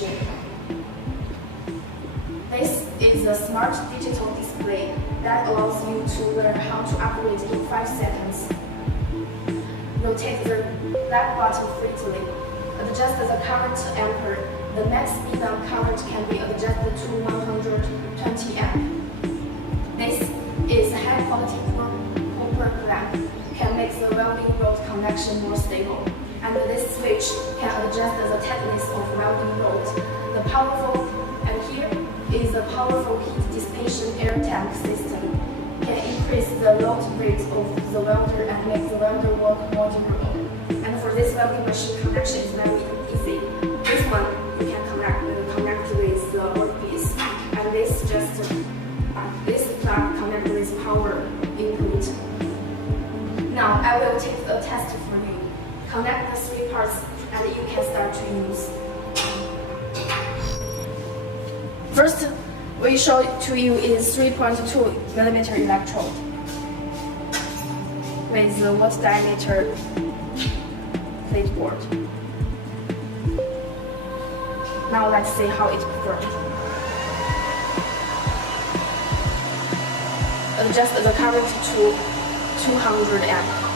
machine. This is a smart digital display that allows you to learn how to operate in 5 seconds. Rotate the black button freely. Adjust the current ampere. The max minimum current can be adjusted to 120 amp. This is high quality copper clamp, can make the welding rod connection more stable. And this switch can adjust the tightness of welding rod. The powerful, and here is the powerful heat dissipation air tank system. Can increase the load rate of the welder and make the welder work more durable. And for this welding machine, connection is very easy. This one you can connect with the workpiece, and this plug connect with power input. Now I will take a test for you. Connect the 3 parts, and you can start to use. First, we show to you is 3.2 millimeter electrode with the watt diameter plate board. Now let's see how it performs. Adjust the current to 200 amp.